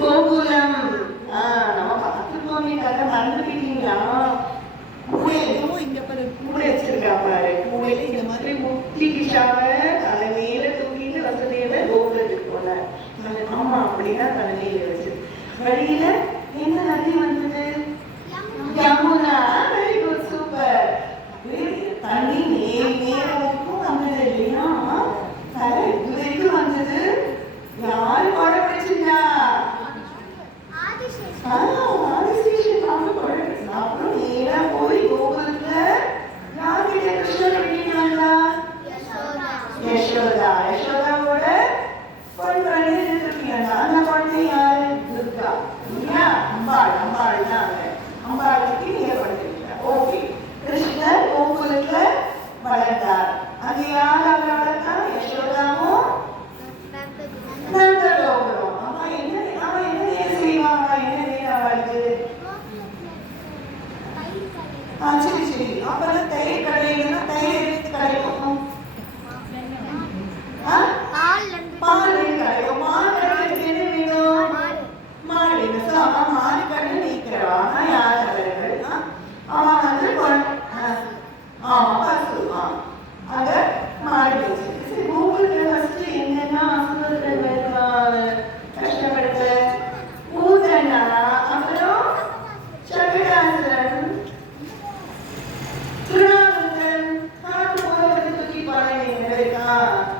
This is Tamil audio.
கோகுலம். நம்ம பார்த்துக்கோமே கதை மறந்து போயிட்டீங்களா? பூனை வச்சிருக்கா பாரு. பூனையில இந்த மாதிரி முட்டி கிஷாவ தலைமையில தூக்கிட்டு வசதியில கோகுலத்துக்கு போனார். ஆமா அப்படின்னா தலைமையில வச்சு வழியில என்ன நதி வந்தது?